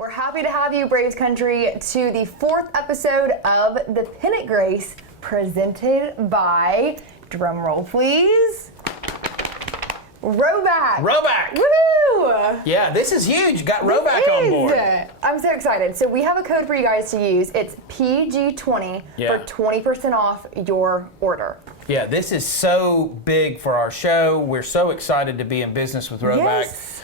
We're happy to have you, Braves Country, to the 4th episode of the Pennant Grace, presented by, drumroll please, Roback. Roback. Woo! Yeah, this is huge. Got Roback on board. I'm so excited. So we have a code for you guys to use. It's PG20 for 20% off your order. Yeah, this is so big for our show. We're so excited to be in business with Roback. Yes.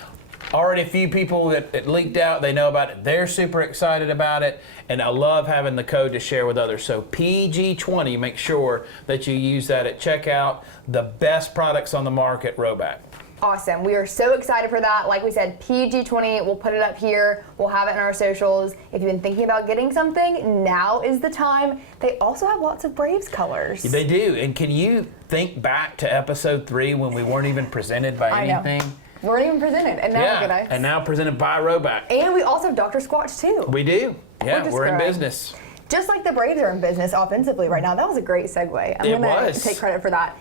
Already a few people that it leaked out, they know about it. They're super excited about it. And I love having the code to share with others. So PG20, make sure that you use that at checkout. The best products on the market, Roback. Awesome. We are so excited for that. Like we said, PG20, we'll put it up here. We'll have it in our socials. If you've been thinking about getting something, now is the time. They also have lots of Braves colors. They do. And can you think back to episode 3 when we weren't even presented by anything? We weren't even presented, and now look at us. And now presented by Roback. And we also have Dr.Squatch too. We do. Yeah, we're in business. Just like the Braves are in business offensively right now. That was a great segue. I'm going to take credit for that.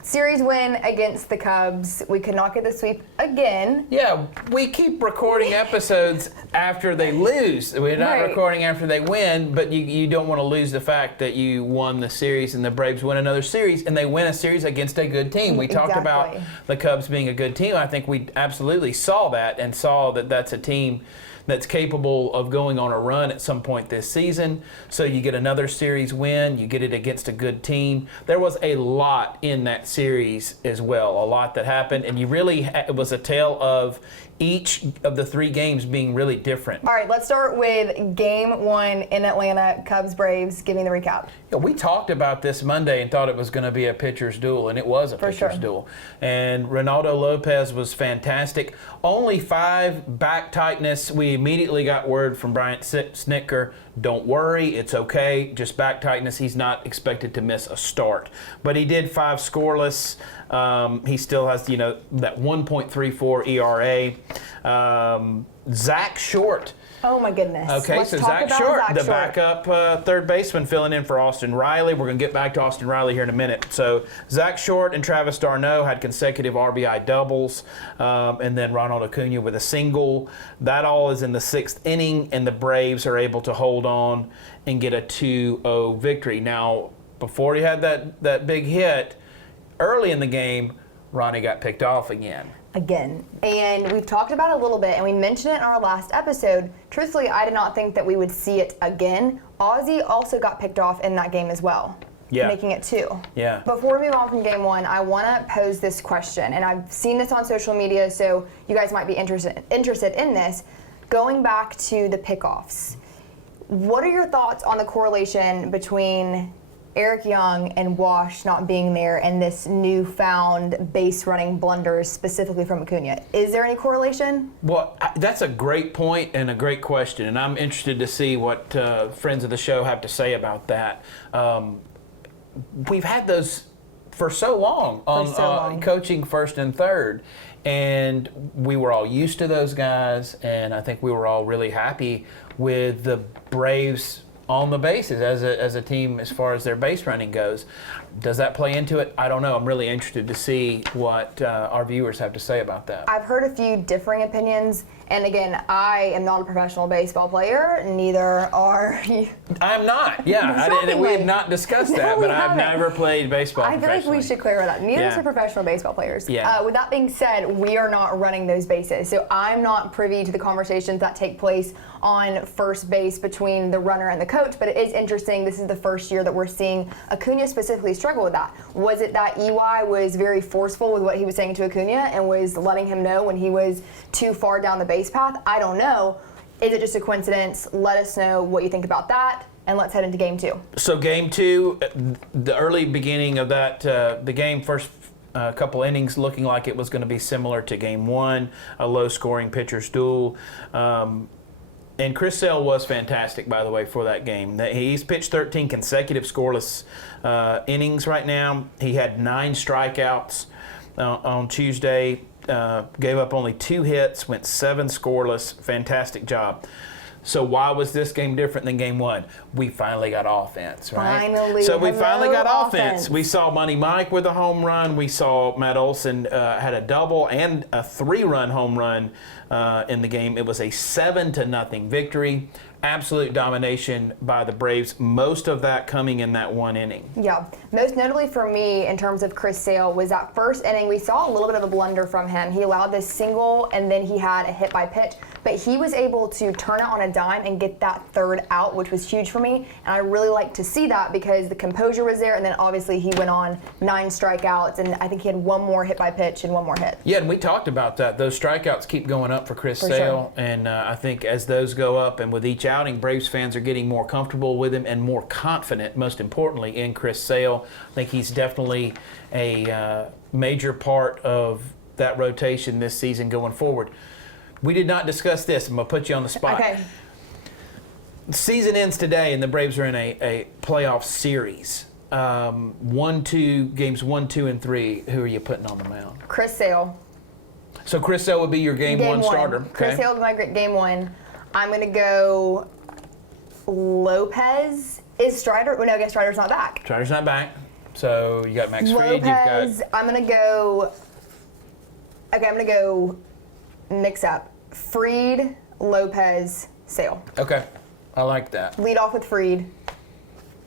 Series win against the Cubs. We could not get the sweep again. Yeah, we keep recording episodes after they lose. We're not recording after they win, but you don't want to lose the fact that you won the series and the Braves win another series, and they win a series against a good team. We talked about the Cubs being a good team. I think we absolutely saw that and saw that that's a team that's capable of going on a run at some point this season. So you get another series win, you get it against a good team. There was a lot in that series as well, a lot that happened, and it was a tale of each of the 3 games being really different. All right, let's start with Game 1 in Atlanta, Cubs-Braves. Give me the recap. Yeah, we talked about this Monday and thought it was going to be a pitcher's duel, and it was a pitcher's duel. And Ronaldo Lopez was fantastic. Only 5 back tightness. We immediately got word from Bryant Snitker, don't worry, it's okay, just back tightness. He's not expected to miss a start. But he did 5 scoreless. He still has, that 1.34 ERA. Zach Short. Oh my goodness. Okay, so Zach Short, the backup third baseman filling in for Austin Riley. We're going to get back to Austin Riley here in a minute. So Zach Short and Travis d'Arnaud had consecutive RBI doubles, and then Ronald Acuña with a single. That all is in the 6th inning, and the Braves are able to hold on and get a 2-0 victory. Now, before he had that big hit, early in the game, Ronnie got picked off again. And we've talked about it a little bit, and we mentioned it in our last episode. Truthfully, I did not think that we would see it again. Ozzie also got picked off in that game as well, making it 2. Yeah. Before we move on from Game 1, I want to pose this question, and I've seen this on social media, so you guys might be interested in this. Going back to the pickoffs, what are your thoughts on the correlation between Eric Young and Wash not being there and this newfound base running blunders specifically from Acuña? Is there any correlation? Well, that's a great point and a great question, and I'm interested to see what friends of the show have to say about that. We've had those for so long on coaching first and third, and we were all used to those guys, and I think we were all really happy with the Braves on the bases as a team as far as their base running goes. Does that play into it? I don't know. I'm really interested to see what our viewers have to say about that. I've heard a few differing opinions, and again, I am not a professional baseball player, neither are you. I'm not. Yeah, we have not discussed that, but I've never played baseball professionally. I feel like we should clear that. Neither are professional baseball players. Yeah. With that being said, we are not running those bases, so I'm not privy to the conversations that take place on first base between the runner and the coach, but it is interesting. This is the first year that we're seeing Acuña specifically struggle with that. Was it that EY was very forceful with what he was saying to Acuña and was letting him know when he was too far down the base path? I don't know. Is it just a coincidence? Let us know what you think about that, and let's head into Game 2. So Game 2, the early beginning of that, the game first couple innings looking like it was going to be similar to Game 1, a low-scoring pitcher's duel. And Chris Sale was fantastic, by the way, for that game. He's pitched 13 consecutive scoreless innings right now. He had 9 strikeouts on Tuesday, gave up only 2 hits, went 7 scoreless. Fantastic job. So why was this game different than game one? We finally got offense, right? Finally. So we finally got offense. offense. We saw Money Mike with a home run. We saw Matt Olson had a double and a 3-run home run in the game. It was a 7-0 victory. Absolute domination by the Braves, most of that coming in that one inning. Yeah, most notably for me in terms of Chris Sale was that first inning we saw a little bit of a blunder from him. He allowed this single and then he had a hit by pitch, but he was able to turn it on a dime and get that third out, which was huge for me. And I really like to see that because the composure was there, and then obviously he went on 9 strikeouts, and I think he had 1 more hit by pitch and 1 more hit. Yeah, and we talked about that. Those strikeouts keep going up for Chris Sale, and I think as those go up and with each outing, Braves fans are getting more comfortable with him and more confident, most importantly, in Chris Sale. I think he's definitely a major part of that rotation this season going forward. We did not discuss this. I'm going to put you on the spot. Okay. Season ends today, and the Braves are in a playoff series. Games 1, 2, and 3. Who are you putting on the mound? Chris Sale. So Chris Sale would be your game one starter. Chris Sale would be my game 1. I'm going to go Lopez. Is Strider? Well, no, I guess Strider's not back. Strider's not back. So you got Max Fried. Lopez. I'm going to go. Okay, I'm going to go mix up. Fried, Lopez, Sale. Okay. I like that. Lead off with Fried.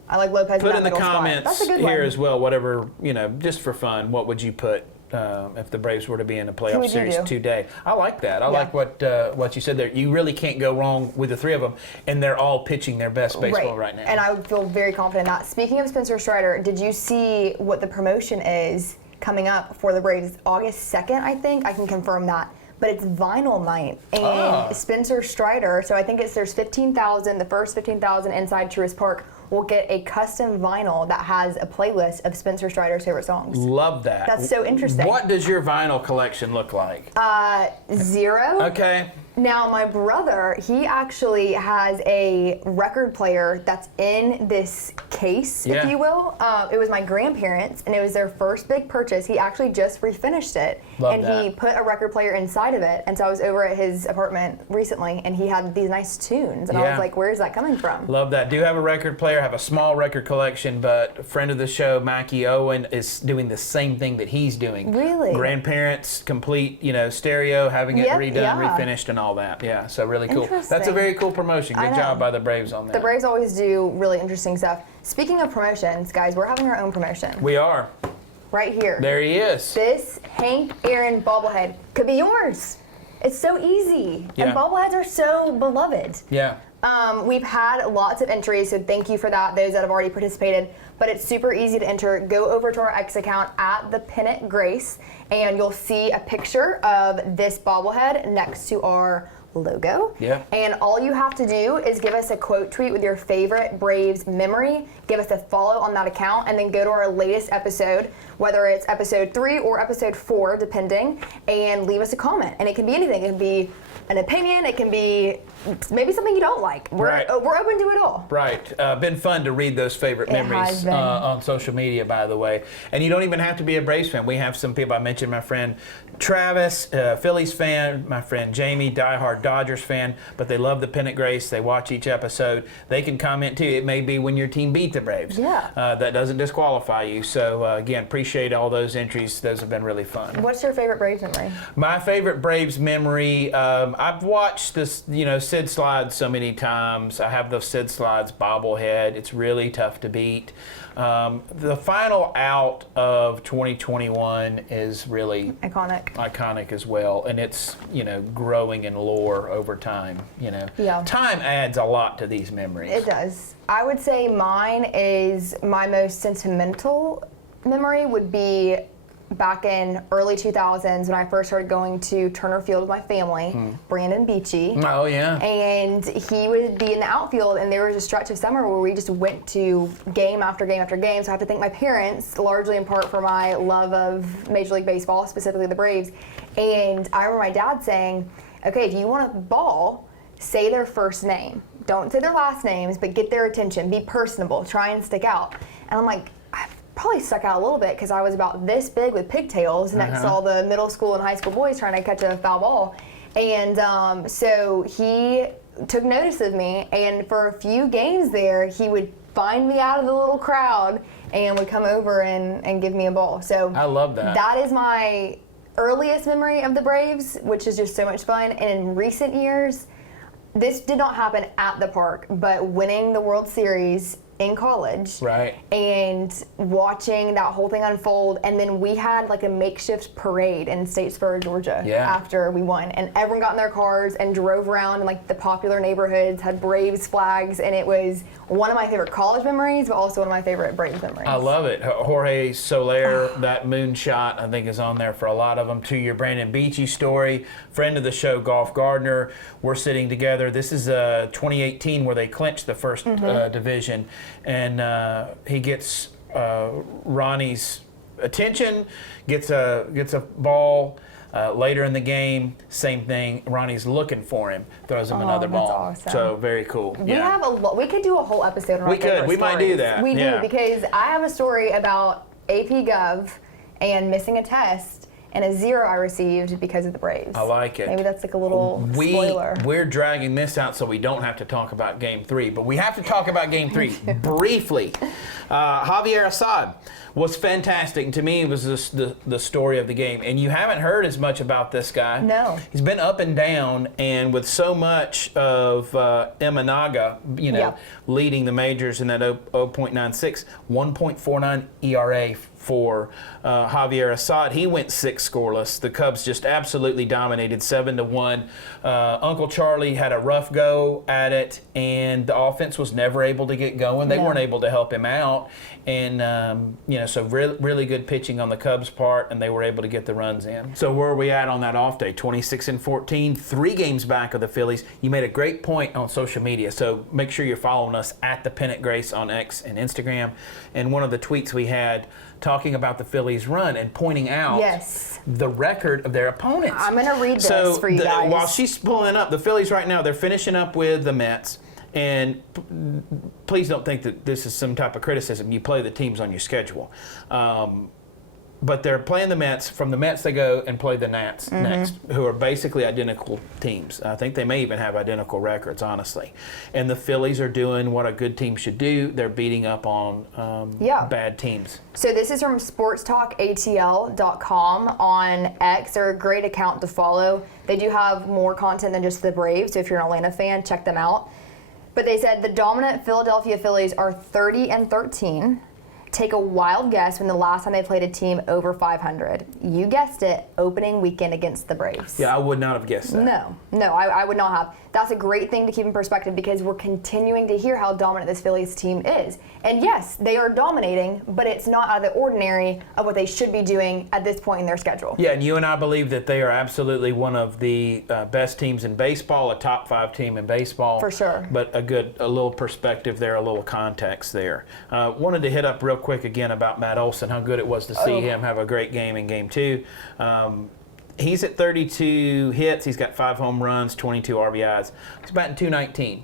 I like Lopez. Put in the comments That's a good here one. as well, whatever, just for fun, what would you put if the Braves were to be in a playoff series today? I like that. I like what you said there. You really can't go wrong with the 3 of them, and they're all pitching their best baseball right now. And I would feel very confident in that. Speaking of Spencer Strider, did you see what the promotion is coming up for the Braves? August 2nd, I think. I can confirm that. But it's vinyl night, and Spencer Strider, so I think there's 15,000, the first 15,000 inside Truist Park will get a custom vinyl that has a playlist of Spencer Strider's favorite songs. Love that. That's so interesting. What does your vinyl collection look like? 0. Okay. Now, my brother, he actually has a record player that's in this case, if you will. It was my grandparents, and it was their first big purchase. He actually just refinished it, he put a record player inside of it. And so I was over at his apartment recently, and he had these nice tunes, and I was like, where is that coming from? Love that. Do have a record player, have a small record collection, but a friend of the show, Mackie Owen, is doing the same thing that he's doing. Really? Grandparents, complete, stereo, having it redone, refinished, and all that. Yeah, so really cool. That's a very cool promotion. Good job by the Braves on that. The Braves always do really interesting stuff. Speaking of promotions, guys, we're having our own promotion. We are. Right here. There he is. This Hank Aaron bobblehead could be yours. It's so easy. Yeah. And bobbleheads are so beloved. Yeah. We've had lots of entries, so thank you for that, those that have already participated. But it's super easy to enter. Go over to our X account at the Pennant Grace, and you'll see a picture of this bobblehead next to our logo. Yeah. And all you have to do is give us a quote tweet with your favorite Braves memory, give us a follow on that account, and then go to our latest episode, whether it's episode 3 or episode 4, depending, and leave us a comment. And it can be anything. It can be an opinion. It can be maybe something you don't like. We're open to it all. Right. Been fun to read those favorite memories on social media, by the way. And you don't even have to be a Braves fan. We have some people. I mentioned my friend Travis, Phillies fan, my friend Jamie, diehard Dodgers fan, but they love the Pennant Grace. They watch each episode. They can comment too. It may be when your team beat the Braves. Yeah. That doesn't disqualify you. So again, appreciate all those entries. Those have been really fun. What's your favorite Braves memory? My favorite Braves memory, I've watched this, Sid Slides so many times. I have the Sid Slides bobblehead. It's really tough to beat. The final out of 2021 is really iconic as well, and it's growing in lore over time. Yeah. Time adds a lot to these memories. It does. I would say mine is my most sentimental memory would be back in early 2000s when I first started going to Turner Field with my family, Brandon Beachy. Oh, yeah. And he would be in the outfield, and there was a stretch of summer where we just went to game after game after game. So I have to thank my parents, largely in part for my love of Major League Baseball, specifically the Braves. And I remember my dad saying, okay, if you want a ball, say their first name. Don't say their last names, but get their attention. Be personable. Try and stick out. And I'm like, probably stuck out a little bit because I was about this big with pigtails next to all the middle school and high school boys trying to catch a foul ball. And so he took notice of me, and for a few games there, he would find me out of the little crowd and would come over and give me a ball. So I love that. That is my earliest memory of the Braves, which is just so much fun. And in recent years, this did not happen at the park, but winning the World Series in college, right, and watching that whole thing unfold, and then we had like a makeshift parade in Statesboro, Georgia, after we won, and everyone got in their cars and drove around in like the popular neighborhoods, had Braves flags, and it was one of my favorite college memories, but also one of my favorite Braves memories. I love it. Jorge Soler, that moonshot, I think is on there for a lot of them. To your Brandon Beachy story, friend of the show, Golf Gardner, we're sitting together. This is 2018 where they clinched the first division. And he gets Ronnie's attention, gets a ball later in the game. Same thing. Ronnie's looking for him, throws him another ball. Awesome. So very cool. We have a lot. We could do a whole episode on our favorite stories. We might do that. We do, because I have a story about AP Gov and missing a test, and a 0 I received because of the Braves. I like it. Maybe that's like a little spoiler. We're dragging this out so we don't have to talk about Game 3, but we have to talk about Game 3 briefly. Javier Assad was fantastic, and to me it was the story of the game. And you haven't heard as much about this guy. No. He's been up and down, and with so much of Imanaga, leading the majors in that 0.96, 1.49 ERA for Javier Assad. He went 6 scoreless. The Cubs just absolutely dominated, 7-1. Uncle Charlie had a rough go at it, and the offense was never able to get going. They weren't able to help him out, and so really good pitching on the Cubs' part, and they were able to get the runs in. So where are we at on that off day? 26-14, 3 games back of the Phillies. You made a great point on social media, so make sure you're following us at the Pennant Grace on X and Instagram. And one of the tweets we had talking about the Phillies' run and pointing out the record of their opponents. I'm going to read this for you guys. While she's pulling up, the Phillies right now, they're finishing up with the Mets. And please don't think that this is some type of criticism. You play the teams on your schedule. But they're playing the Mets. From the Mets, they go and play the Nats next, who are basically identical teams. I think they may even have identical records, honestly. And the Phillies are doing what a good team should do. They're beating up on bad teams. So this is from sportstalkatl.com on X. They're a great account to follow. They do have more content than just the Braves, so if you're an Atlanta fan, check them out. But they said the dominant Philadelphia Phillies are 30-13. Take a wild guess when the last time they played a team over 500. You guessed it, opening weekend against the Braves. Yeah, I would not have guessed that. No, I would not have. That's a great thing to keep in perspective, because we're continuing to hear how dominant this Phillies team is. And yes, they are dominating, but it's not out of the ordinary of what they should be doing at this point in their schedule. Yeah, and you and I believe that they are absolutely one of the best teams in baseball, a top 5 team in baseball. For sure. But a little perspective there, a little context there. Wanted to hit up real quick again about Matt Olson, how good it was to see him have a great game in Game 2. He's at 32 hits. He's got 5 home runs, 22 RBIs. He's batting .219.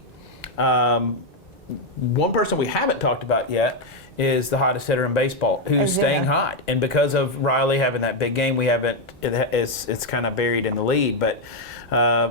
One person we haven't talked about yet is the hottest hitter in baseball, who's staying hot. And because of Riley having that big game, it's kind of buried in the lead. But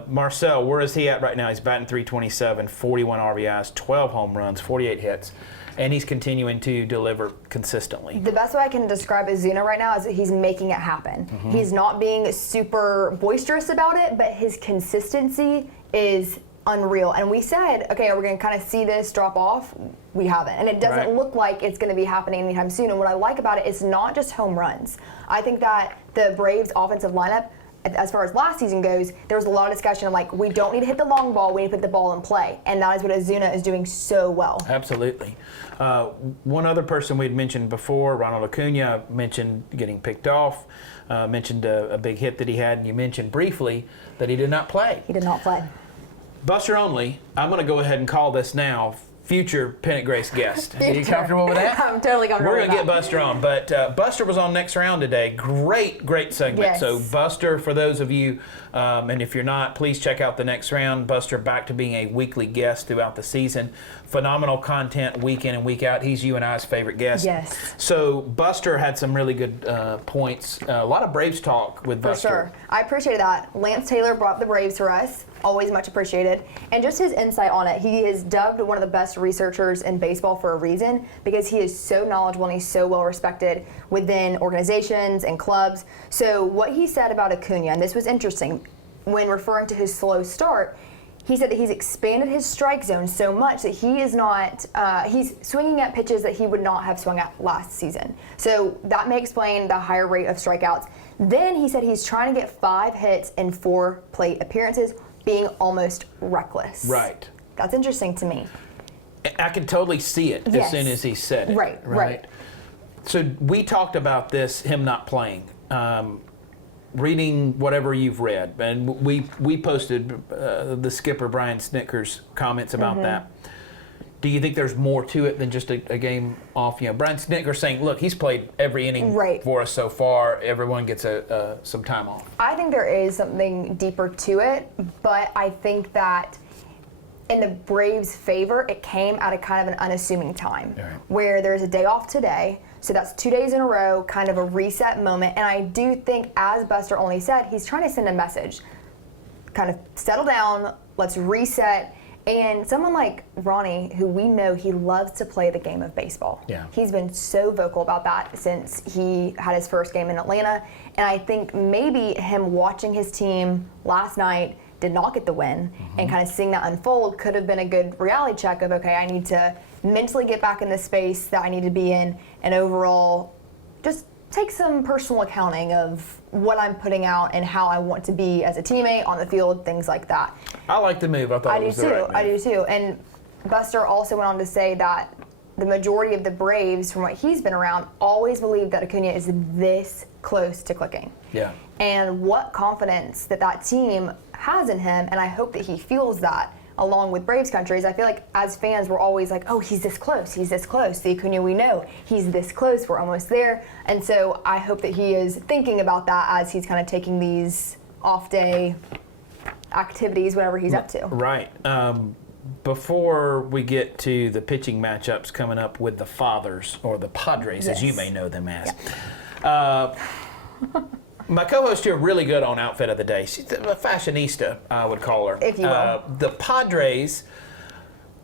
Marcel, where is he at right now? He's batting .327, 41 RBIs, 12 home runs, 48 hits. And he's continuing to deliver consistently. The best way I can describe Acuña right now is that he's making it happen. He's not being super boisterous about it, but his consistency is unreal. And we said, okay, are we going to kind of see this drop off? We haven't. And it doesn't look like it's going to be happening anytime soon. And what I like about it is not just home runs. I think that the Braves offensive lineup, as far as last season goes, there was a lot of discussion of like, we don't need to hit the long ball, we need to put the ball in play. And that is what Acuña is doing so well. Absolutely. One other person we'd mentioned before, Ronald Acuña, mentioned getting picked off, mentioned a big hit that he had, and you mentioned briefly that he did not play. He did not play. Buster Only, I'm going to go ahead and call this now future Pennant Grace guest. Are you comfortable with that? I'm totally comfortable We're with going to that. get Buster on. But Buster was on Next Round today. Great segment. Yes. So Buster, for those of you, and if you're not, please check out the Next Round. Buster back to being a weekly guest throughout the season. Phenomenal content week in and week out. He's you and I's favorite guest. Yes. So Buster had some really good points. A lot of Braves talk with Buster. For sure. I appreciated that. Lance Taylor brought the Braves for us. Always much appreciated. And just his insight on it, he is dubbed one of the best researchers in baseball for a reason, because he is so knowledgeable and he's so well respected within organizations and clubs. So what he said about Acuña, and this was interesting, when referring to his slow start, he said that he's expanded his strike zone so much that he is not, he's swinging at pitches that he would not have swung at last season. So that may explain the higher rate of strikeouts. Then he said he's trying to get 5 hits in 4 plate appearances, being almost reckless. Right. That's interesting to me. I could totally see it as soon as he said it. Right. So we talked about this, him not playing. Reading whatever you've read, and we posted the skipper Brian Snicker's comments about that. Do you think there's more to it than just a game off? You know, Brian Snicker saying, look, he's played every inning for us so far. Everyone gets some time off. I think there is something deeper to it, but I think that in the Braves' favor, it came at a kind of an unassuming time, where there's a day off today. So that's 2 days in a row, kind of a reset moment. And I do think, as Buster Olney said, he's trying to send a message. Kind of settle down, let's reset. And someone like Ronnie, who we know he loves to play the game of baseball. Yeah. He's been so vocal about that since he had his first game in Atlanta. And I think maybe him watching his team last night, did not get the win, and kind of seeing that unfold could have been a good reality check of, okay, I need to mentally get back in the space that I need to be in, and overall just take some personal accounting of what I'm putting out and how I want to be as a teammate on the field, things like that. I like the move. I thought it was the right move. I do too. And Buster also went on to say that the majority of the Braves, from what he's been around, always believed that Acuña is this close to clicking. Yeah. And what confidence that team has in him, and I hope that he feels that along with Braves countries. I feel like as fans, we're always like, oh, he's this close, the Acuña we know, he's this close, we're almost there. And so I hope that he is thinking about that as he's kind of taking these off-day activities, whatever he's up to. Right. Before we get to the pitching matchups coming up with the Fathers, or the Padres, as you may know them as. My co-host here, really good on outfit of the day. She's a fashionista, I would call her. If you will. The Padres,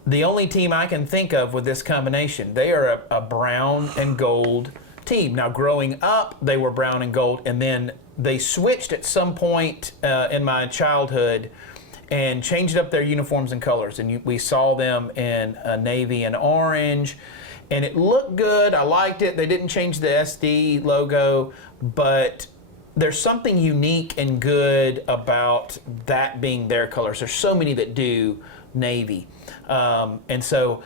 the only team I can think of with this combination, they are a brown and gold team. Now, growing up, they were brown and gold, and then they switched at some point in my childhood and changed up their uniforms and colors. And we saw them in navy and orange, and it looked good. I liked it. They didn't change the SD logo, but there's something unique and good about that being their colors. There's so many that do navy. And so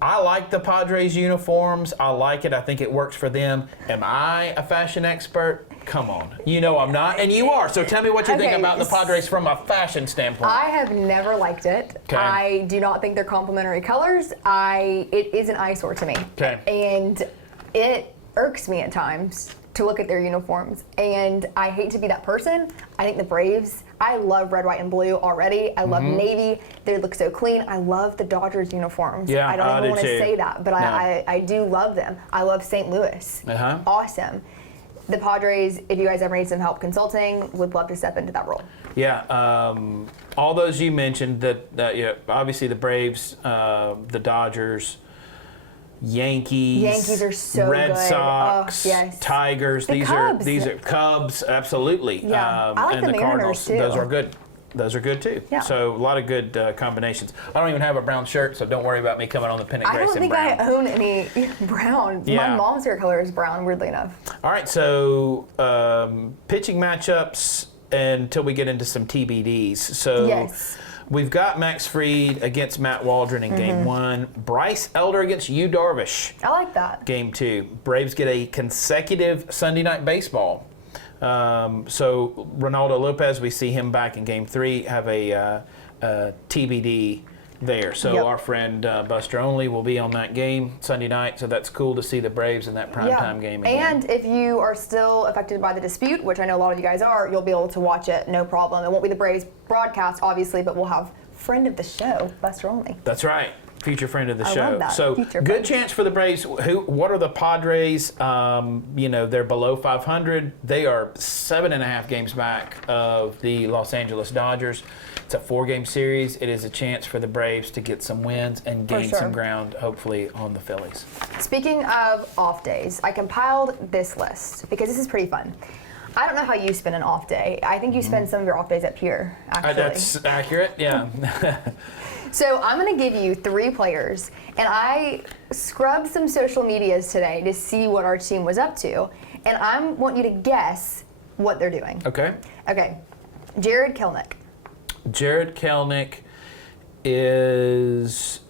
I like the Padres uniforms. I like it. I think it works for them. Am I a fashion expert? Come on. You know I'm not, and you are. So tell me what you think about the Padres from a fashion standpoint. I have never liked it. Okay. I do not think they're complementary colors. It is an eyesore to me. Okay. And it irks me at times to look at their uniforms, and I hate to be that person. I think the Braves, I love red, white, and blue already. I love navy. They look so clean. I love the Dodgers uniforms. Yeah, I don't even want to say that, but No. I do love them. I love St. Louis. Awesome. The Padres, if you guys ever need some help consulting, would love to step into that role. Yeah, all those you mentioned, that obviously the Braves, the Dodgers, Yankees are so Red good. Sox, yes. Tigers. The Cubs. These are Cubs, absolutely. Yeah. I like and the the Mariners, Cardinals. too. Those are good. Those are good too. Yeah. So a lot of good combinations. I don't even have a brown shirt, so don't worry about me coming on the Pennant Grace I don't in think brown. I own any brown. Yeah. My mom's hair color is brown, weirdly enough. All right, so pitching matchups until we get into some TBDs. So Yes. we've got Max Fried against Matt Waldron in Game 1. Bryce Elder against Yu Darvish. I like that. Game 2. Braves get a consecutive Sunday Night Baseball. So Ronaldo Lopez, we see him back in Game 3, have a TBD there. So our friend Buster Only will be on that game Sunday night. So that's cool to see the Braves in that primetime game again. And if you are still affected by the dispute, which I know a lot of you guys are, you'll be able to watch it, no problem. It won't be the Braves broadcast, obviously, but we'll have friend of the show, Buster Only. That's right. future friend of the I show. love that. So Future good friend. chance for the Braves. What are the Padres? They're below 500. They are 7.5 games back of the Los Angeles Dodgers. It's a 4-game series. It is a chance for the Braves to get some wins and gain sure. some ground, hopefully, on the Phillies. Speaking of off days, I compiled this list because this is pretty fun. I don't know how you spend an off day. I think you spend some of your off days up here, actually. That's accurate, yeah. So I'm going to give you 3 players, and I scrubbed some social medias today to see what our team was up to, and I want you to guess what they're doing. Okay. Okay. Jared Kelenic. Jared Kelenic is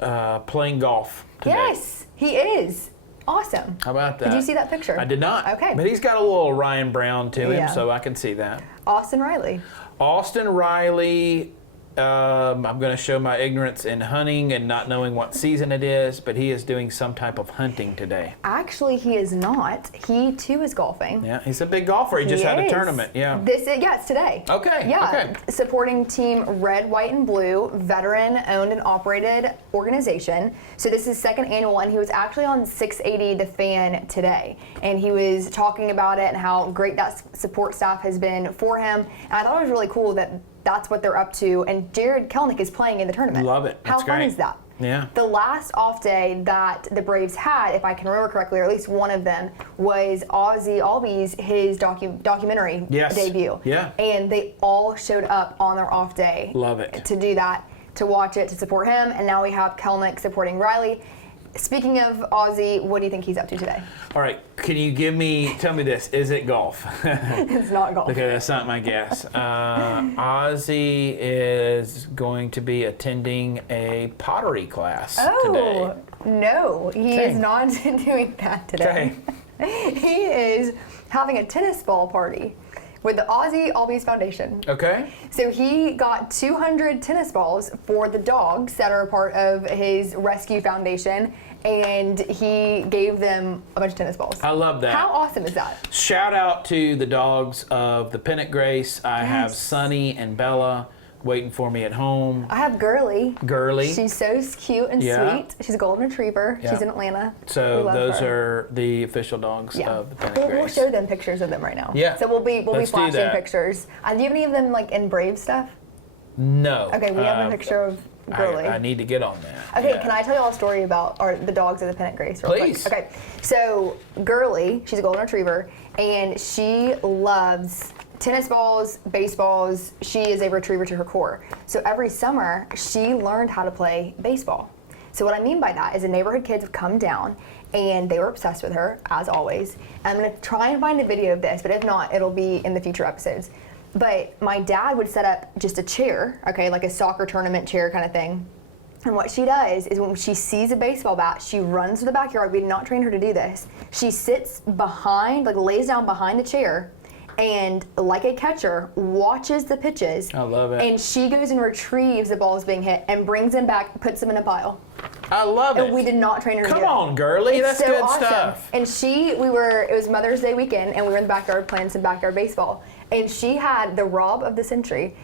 playing golf today. Yes, he is. Awesome. How about that? Did you see that picture? I did not. Okay. But he's got a little Ryan Brown to him, Yeah. so I can see that. Austin Riley. Austin Riley, I'm going to show my ignorance in hunting and not knowing what season it is, but he is doing some type of hunting today. Actually, he is not. He too is golfing. Yeah, he's a big golfer. He just had a is. tournament. Yeah. It's today. Okay, Yeah. okay. Supporting Team Red, White, and Blue, veteran-owned and operated organization. So this is second annual, and he was actually on 680 The Fan today, and he was talking about it and how great that support staff has been for him. And I thought it was really cool that that's what they're up to, and Jared Kelenic is playing in the tournament. Love it. How That's fun great. is that? Yeah. The last off day that the Braves had, if I can remember correctly, or at least one of them, was Ozzy Albies, his documentary Yes. debut. Yeah. And they all showed up on their off day. Love it. To do that, to watch it, to support him, and now we have Kelenic supporting Riley. Speaking of Ozzy, what do you think he's up to today? All right, tell me this, is it golf? It's not golf. Okay, that's not my guess. Ozzy is going to be attending a pottery class today. No, he Okay. is not doing that today. He is having a tennis ball party with the Ozzy Albies Foundation. Okay. So he got 200 tennis balls for the dogs that are a part of his rescue foundation, and he gave them a bunch of tennis balls. I love that. How awesome is that? Shout out to the dogs of the Pennant Grace. I have Sunny and Bella waiting for me at home. I have Girly. She's so cute and Yeah. sweet. She's a golden retriever. Yeah. She's in Atlanta. So We love those her. are the official dogs of the Pennant We'll Grace. show them pictures of them right now. Yeah. So we'll be Let's do flashing that. pictures. Do you have any of them like in Brave stuff? No. Okay, we have a picture of Girly. I need to get on that. Okay, Yeah. can I tell you all a story about the dogs of the Pennant Grace real Please. quick? Okay, so Girly, she's a golden retriever, and she loves tennis balls, baseballs. She is a retriever to her core. So every summer, she learned how to play baseball. So what I mean by that is the neighborhood kids have come down, and they were obsessed with her, as always. I'm going to try and find a video of this, but if not, it'll be in the future episodes. But my dad would set up just a chair, okay, like a soccer tournament chair kind of thing. And what she does is when she sees a baseball bat, she runs to the backyard. We did not train her to do this. She sits behind, like lays down behind the chair, and like a catcher, watches the pitches. I love it. And she goes and retrieves the balls being hit and brings them back, puts them in a pile. I love it. And we did not train her to do Come that. on, Girly. It's That's so good awesome. stuff. And it was Mother's Day weekend, and we were in the backyard playing some backyard baseball. And she had the rob of the century.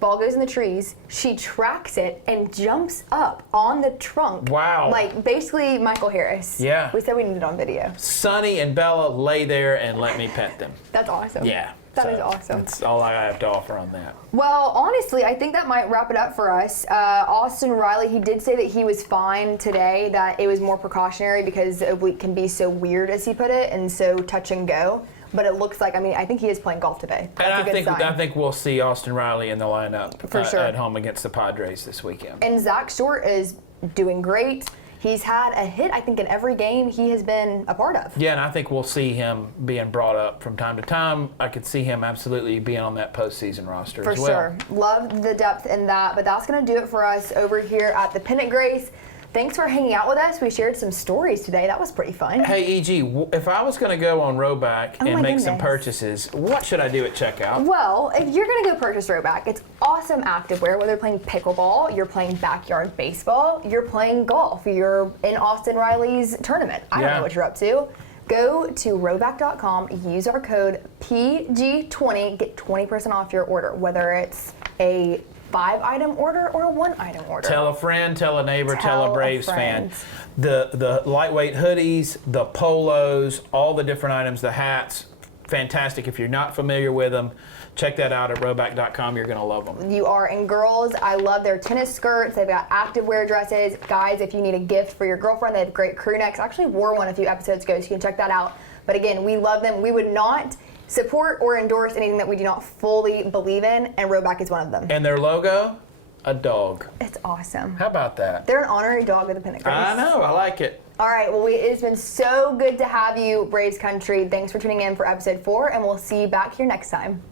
Ball goes in the trees. She tracks it and jumps up on the trunk. Wow. Like basically Michael Harris. Yeah. We said we needed it on video. Sunny and Bella lay there and let me pet them. That's awesome. Yeah. That is awesome. That's all I have to offer on that. Well, honestly, I think that might wrap it up for us. Austin Riley, he did say that he was fine today, that it was more precautionary because a week can be so weird, as he put it, and so touch and go. But it looks like, I think he is playing golf today. That's And a good sign. I think we'll see Austin Riley in the lineup For sure. at home against the Padres this weekend. And Zach Short is doing great. He's had a hit, I think, in every game he has been a part of. Yeah, and I think we'll see him being brought up from time to time. I could see him absolutely being on that postseason roster For as well. sure. Love the depth in that. But that's going to do it for us over here at the Pennant Grace. Thanks for hanging out with us. We shared some stories today. That was pretty fun. Hey, E.G., if I was going to go on Roback Oh and my make some goodness. purchases, what should I do at checkout? Well, if you're going to go purchase Roback, it's awesome activewear, whether you're playing pickleball, you're playing backyard baseball, you're playing golf, you're in Austin Riley's tournament. I don't Yeah. know what you're up to. Go to roback.com, use our code PG20, get 20% off your order, whether it's a 5-item order or a 1-item order? Tell a friend, tell a neighbor, tell a Braves fan. friend. The lightweight hoodies, the polos, all the different items, the hats, fantastic. If you're not familiar with them, check that out at rowback.com. You're going to love them. You are. And girls, I love their tennis skirts. They've got activewear dresses. Guys, if you need a gift for your girlfriend, they have great crew necks. I actually wore one a few episodes ago, so you can check that out. But again, we love them. We would not support or endorse anything that we do not fully believe in, and Rowback is one of them. And their logo? A dog. It's awesome. How about that? They're an honorary dog of the Pennant Grace. I know. I like it. All right. Well, it's been so good to have you, Braves Country. Thanks for tuning in for episode 4, and we'll see you back here next time.